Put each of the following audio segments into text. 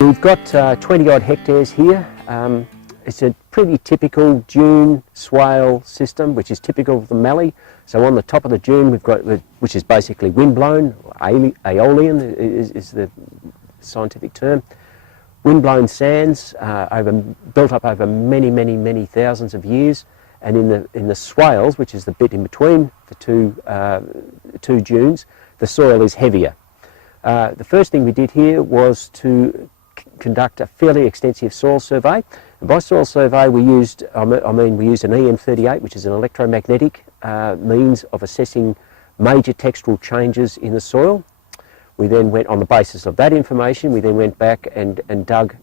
We've got 20 odd hectares here. It's a pretty typical dune swale system, which is typical of the Mallee. So on the top of the dune we've got, which is basically windblown, aeolian is the scientific term. Windblown sands built up over many thousands of years, and in the swales, which is the bit in between the two dunes, the soil is heavier. The first thing we did here was to conduct a fairly extensive soil survey. And by soil survey we used an EM38, which is an electromagnetic means of assessing major textural changes in the soil. We then went, on the basis of that information, we then went back and dug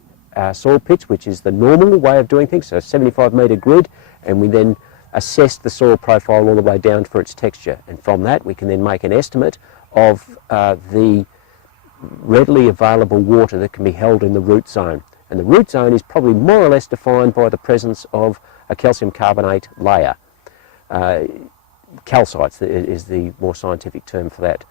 soil pits, which is the normal way of doing things, so a 75-metre grid, and we then assessed the soil profile all the way down for its texture. And from that we can then make an estimate of the readily available water that can be held in the root zone. And the root zone is probably more or less defined by the presence of a calcium carbonate layer. Calcites is the more scientific term for that,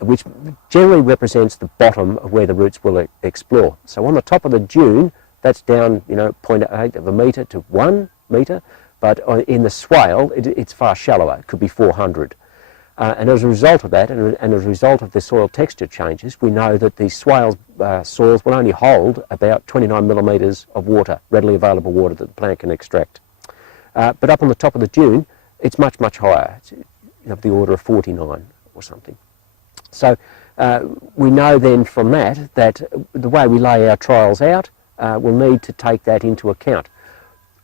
which generally represents the bottom of where the roots will explore. So on the top of the dune, that's down 0.8 of a metre to 1 metre, but in the swale it's far shallower, it could be 400. And as a result of that, and as a result of the soil texture changes, we know that the swale soils will only hold about 29 millimetres of water, readily available water that the plant can extract. But up on the top of the dune, it's much higher. It's of the order of 49 or something. So we know then from that the way we lay our trials out, we'll need to take that into account.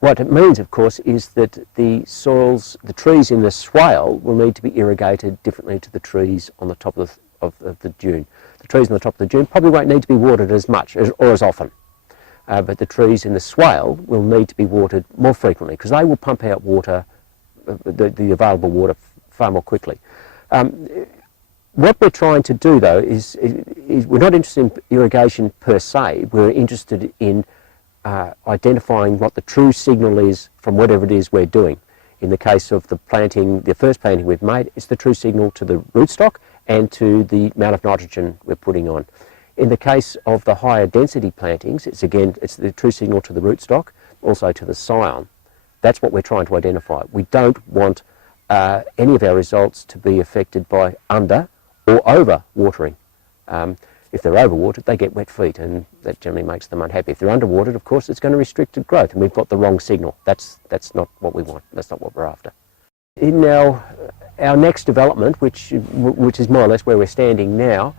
What it means, of course, is that the soils, the trees in the swale will need to be irrigated differently to the trees on the top of the dune. The trees on the top of the dune probably won't need to be watered as much or as often, but the trees in the swale will need to be watered more frequently because they will pump out water, the available water, far more quickly. What we're trying to do, though, is we're not interested in irrigation per se. We're interested in identifying what the true signal is from whatever it is we're doing. In the case of the first planting we've made, it's the true signal to the rootstock and to the amount of nitrogen we're putting on. In the case of the higher density plantings, it's the true signal to the rootstock, also to the scion. That's what we're trying to identify. We don't want any of our results to be affected by under or over watering. If they're overwatered, they get wet feet, and that generally makes them unhappy. If they're underwatered, of course, it's going to restrict the growth, and we've got the wrong signal. That's not what we want. That's not what we're after. In our next development, which is more or less where we're standing now,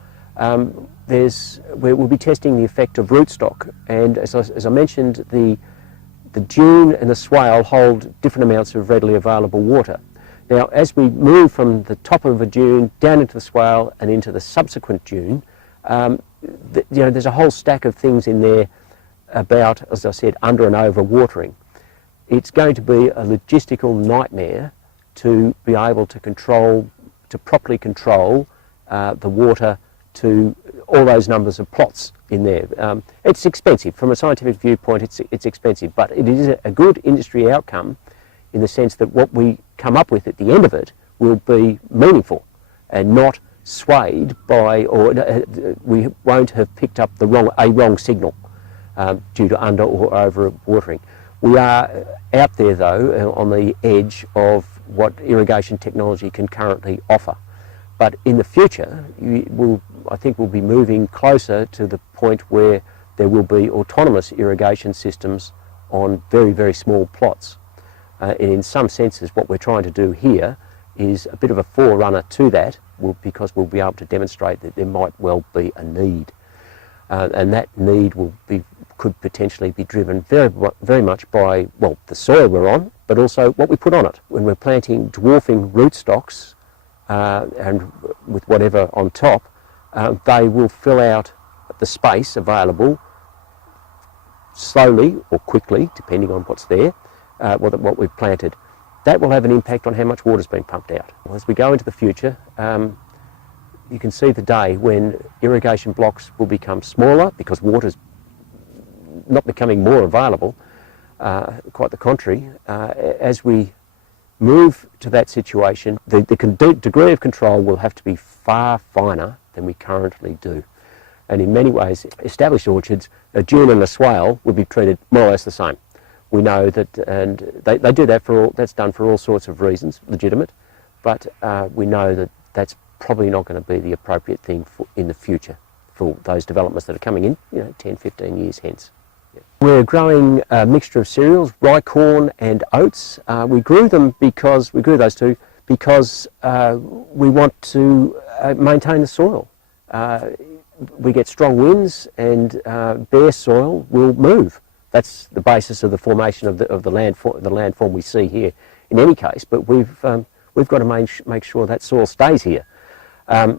we'll be testing the effect of rootstock. And as I mentioned, the dune and the swale hold different amounts of readily available water. Now, as we move from the top of a dune down into the swale and into the subsequent dune, there's a whole stack of things in there about, as I said, under and over watering. It's going to be a logistical nightmare to be able to properly control the water to all those numbers of plots in there. It's expensive. From a scientific viewpoint, it's expensive, but it is a good industry outcome in the sense that what we come up with at the end of it will be meaningful and not swayed by, or we won't have picked up a wrong signal due to under or over watering. We are out there, though, on the edge of what irrigation technology can currently offer. But in the future, I think we'll be moving closer to the point where there will be autonomous irrigation systems on very small plots. And in some senses, what we're trying to do here is a bit of a forerunner to that, because we'll be able to demonstrate that there might well be a need. And that need could potentially be driven very much by, well, the soil we're on, but also what we put on it. When we're planting dwarfing rootstocks, and with whatever on top, they will fill out the space available slowly or quickly, depending on what's there, what we've planted. That will have an impact on how much water's being pumped out. As we go into the future, you can see the day when irrigation blocks will become smaller because water's not becoming more available, quite the contrary. As we move to that situation, the degree of control will have to be far finer than we currently do. And in many ways, established orchards, a dune and a swale would be treated more or less the same. We know that, and they do that that's done for all sorts of reasons, legitimate, but we know that that's probably not going to be the appropriate thing in the future for those developments that are coming in, 10, 15 years hence. We're growing a mixture of cereals, rye corn and oats. We grew those two because we want to maintain the soil. We get strong winds and bare soil will move. That's the basis of the formation of the landform we see here in any case, but we've got to make sure that soil stays here.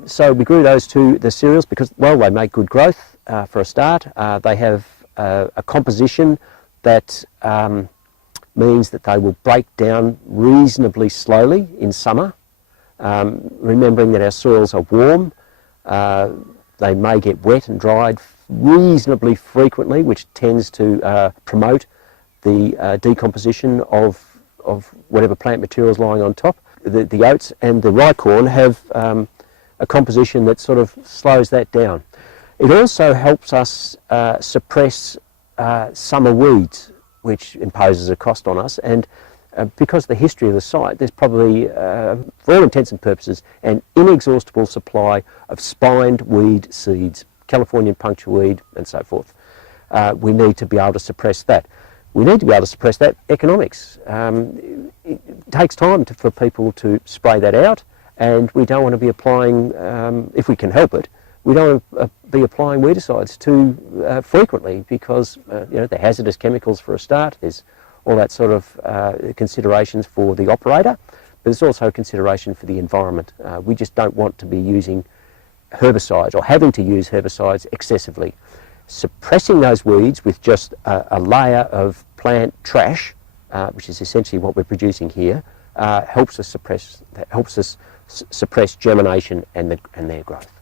So we grew the cereals because, well, they make good growth for a start. They have a composition that means that they will break down reasonably slowly in summer, remembering that our soils are warm. They may get wet and dried reasonably frequently, which tends to promote the decomposition of whatever plant material is lying on top. The oats and the rye corn have a composition that sort of slows that down. It also helps us suppress summer weeds, which imposes a cost on us, and because of the history of the site, there's probably, for all intents and purposes, an inexhaustible supply of spined weed seeds, Californian puncture weed and so forth. We need to be able to suppress that. We need to be able to suppress that economics. It takes time for people to spray that out, and we don't want to be applying, if we can help it, we don't want to be applying weedicides too frequently because they're hazardous chemicals for a start. There's all that sort of considerations for the operator, but there's also consideration for the environment. We just don't want to be using herbicides or having to use herbicides excessively. Suppressing those weeds with just a layer of plant trash, which is essentially what we're producing here, helps us suppress germination and their growth.